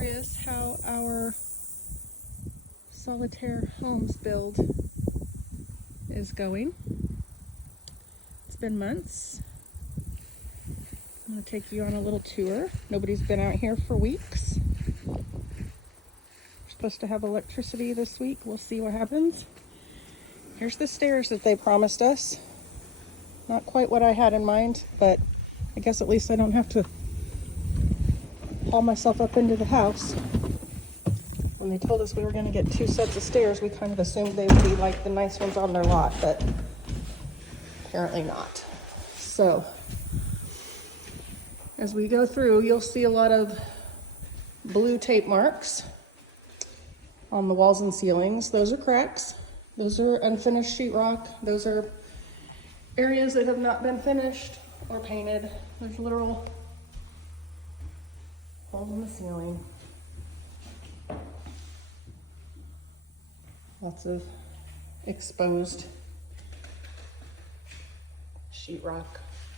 curious how our Solitaire Homes build is going. It's been months. I'm going to take you on a little tour. Nobody's been out here for weeks. We're supposed to have electricity this week. We'll see what happens. Here's the stairs that they promised us. Not quite what I had in mind, but I guess at least I don't have to haul myself up into the house. When they told us we were going to get 2 sets of stairs, we kind of assumed they would be like the nice ones on their lot, but apparently not. So, as we go through, you'll see a lot of blue tape marks on the walls and ceilings. Those are cracks. Those are unfinished sheetrock. Those are areas that have not been finished or painted. There's literal holes in the ceiling. Lots of exposed sheetrock,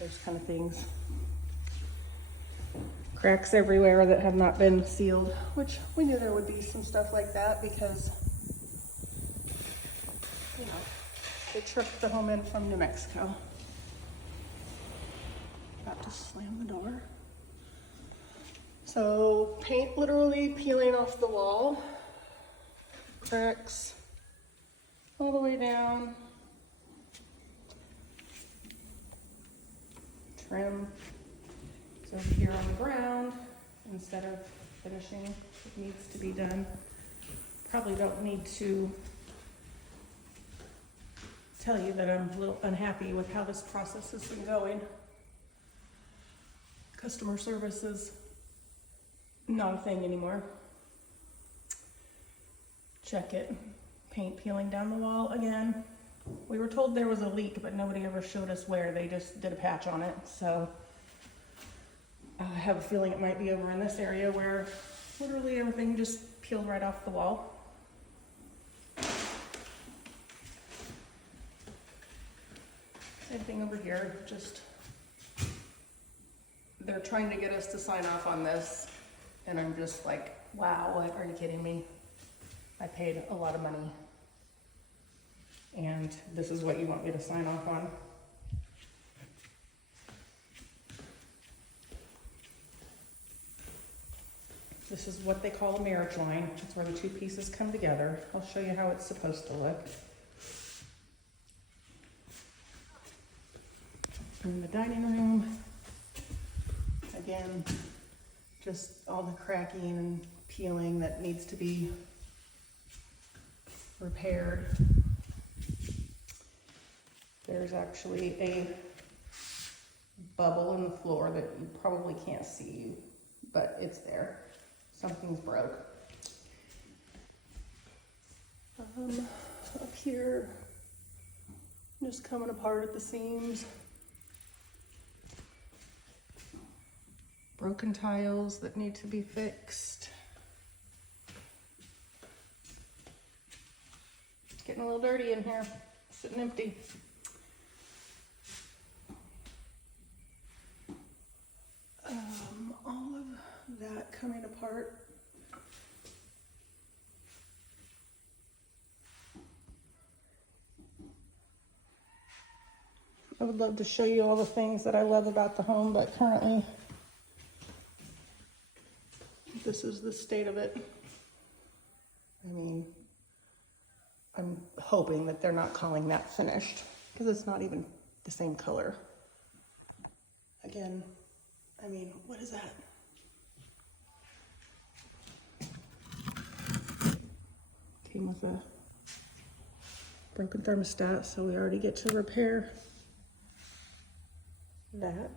those kind of things. Cracks everywhere that have not been sealed, which we knew there would be some stuff like that because, you know, they trucked the home in from New Mexico. About to slam the door. So paint literally peeling off the wall. Cracks all the way down. Trim is over here on the ground instead of finishing. It needs to be done. Probably don't need to tell you that I'm a little unhappy with how this process has been going. Customer service is not a thing anymore. Check it. Paint peeling down the wall again. We were told there was a leak, but nobody ever showed us where. They just did a patch on it. So I have a feeling it might be over in this area where literally everything just peeled right off the wall. Same thing over here, just they're trying to get us to sign off on this. And I'm just like, wow, what, are you kidding me? I paid a lot of money. And this is what you want me to sign off on. This is what they call a marriage line. It's where the 2 pieces come together. I'll show you how it's supposed to look. In the dining room, again, just all the cracking and peeling that needs to be repaired. There's actually a bubble in the floor that you probably can't see, but it's there. Something's broke. Up here, just coming apart at the seams. Broken tiles that need to be fixed. It's getting a little dirty in here, sitting empty. All of that coming apart. I would love to show you all the things that I love about the home, but currently this is the state of it. I mean, I'm hoping that they're not calling that finished because it's not even the same color. Again, I mean, what is that? Came with a broken thermostat, so we already get to repair that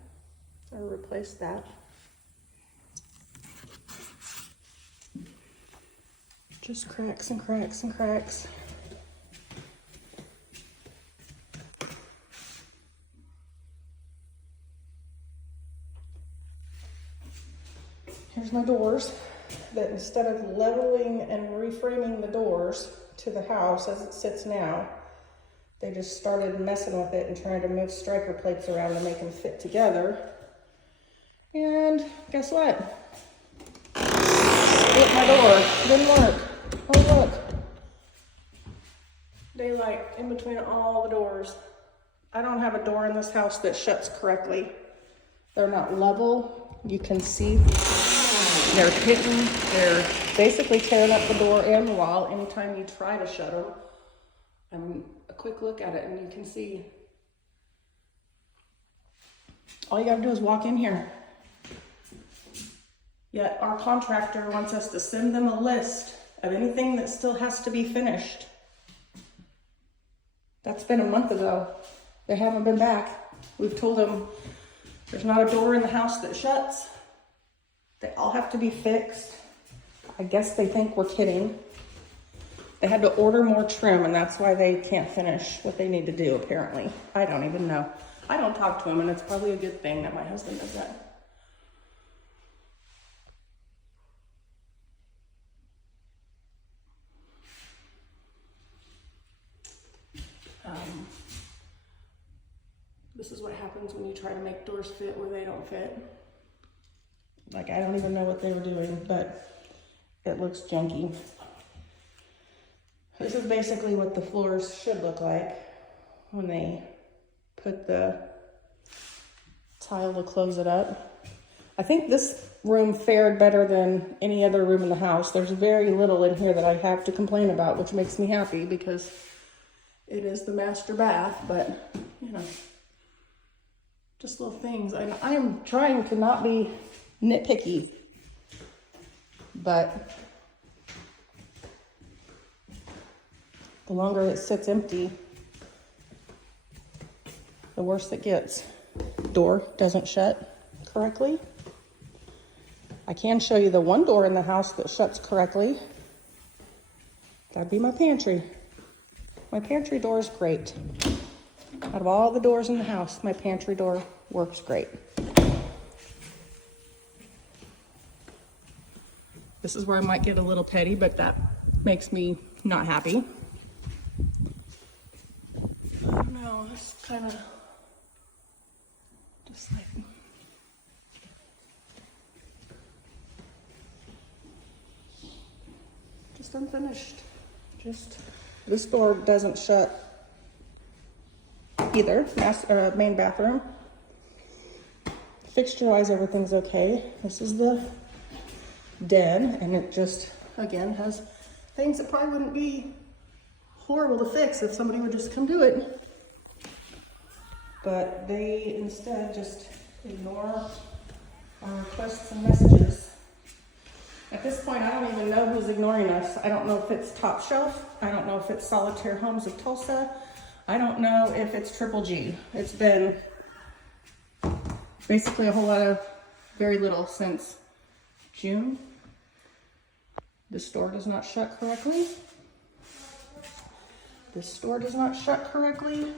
or replace that. Just cracks and cracks and cracks. Here's my doors that instead of leveling and reframing the doors to the house as it sits now, they just started messing with it and trying to move striker plates around to make them fit together. And guess what? hit my door. Didn't work. Oh, look. Daylight in between all the doors. I don't have a door in this house that shuts correctly. They're not level. You can see they're hitting, they're basically tearing up the door and the wall anytime you try to shut them. A quick look at it and you can see. All you gotta do is walk in here. Yet our contractor wants us to send them a list of anything that still has to be finished. That's been a month ago. They haven't been back. We've told them there's not a door in the house that shuts. They all have to be fixed. I guess they think we're kidding. They had to order more trim and that's why they can't finish what they need to do apparently. I don't even know. I don't talk to them and it's probably a good thing that my husband does that. This is what happens when you try to make doors fit where they don't fit. Like, I don't even know what they were doing, but it looks junky. This is basically what the floors should look like when they put the tile to close it up. I think this room fared better than any other room in the house. There's very little in here that I have to complain about, which makes me happy because it is the master bath, but you know, just little things. I am trying to not be nitpicky, but the longer it sits empty, the worse it gets. Door doesn't shut correctly. I can show you the one door in the house that shuts correctly. That'd be my pantry. My pantry door is great. Out of all the doors in the house, my pantry door works great. This is where I might get a little petty, but that makes me not happy. I don't know, it's kind of just like... just unfinished. This door doesn't shut either. Main bathroom. Fixture-wise, everything's okay. This is the den, and it just, again, has things that probably wouldn't be horrible to fix if somebody would just come do it. But they instead just ignore our requests and messages. At this point, I don't even know who's ignoring us. I don't know if it's Top Shelf. I don't know if it's Solitaire Homes of Tulsa. I don't know if it's Triple G. It's been basically a whole lot of very little since June. This door does not shut correctly. This door does not shut correctly.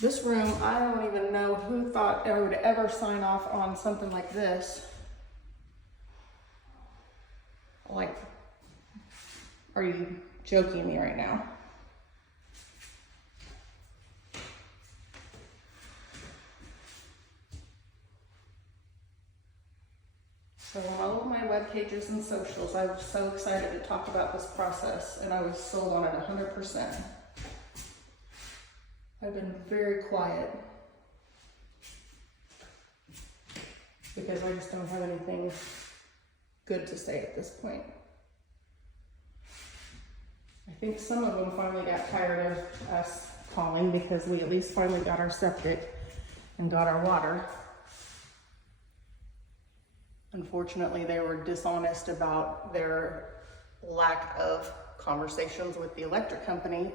This room, I don't even know who thought I would ever sign off on something like this. Like, are you joking me right now? So on all of my web pages and socials, I was so excited to talk about this process and I was sold on it 100%. I've been very quiet because I just don't have anything good to say at this point. I think some of them finally got tired of us calling because we at least finally got our septic and got our water. Unfortunately, they were dishonest about their lack of conversations with the electric company.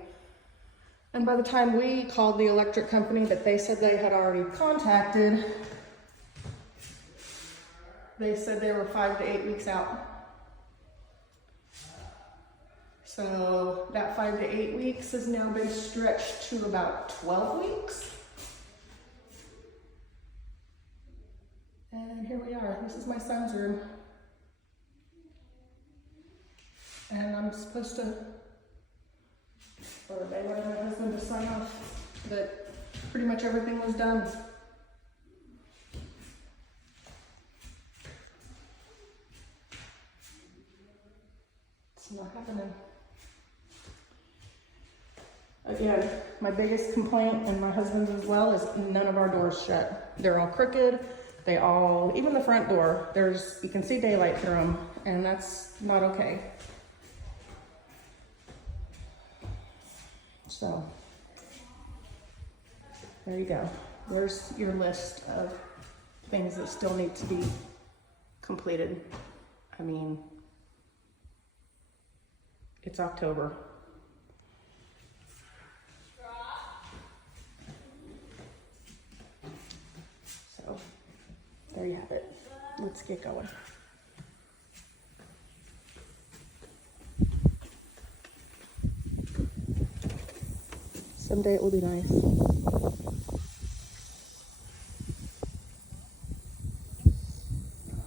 And by the time we called the electric company that they said they had already contacted, they said they were 5 to 8 weeks out. So that 5 to 8 weeks has now been stretched to about 12 weeks. And here we are. This is my son's room. And I'm supposed to, or they wanted my husband to sign off that pretty much everything was done. It's not happening. Again, my biggest complaint, and my husband's as well, is none of our doors shut. They're all crooked. They all, even the front door, you can see daylight through them, and that's not okay. So, there you go. There's your list of things that still need to be completed. I mean, it's October. So, there you have it. Let's get going. Someday it will be nice.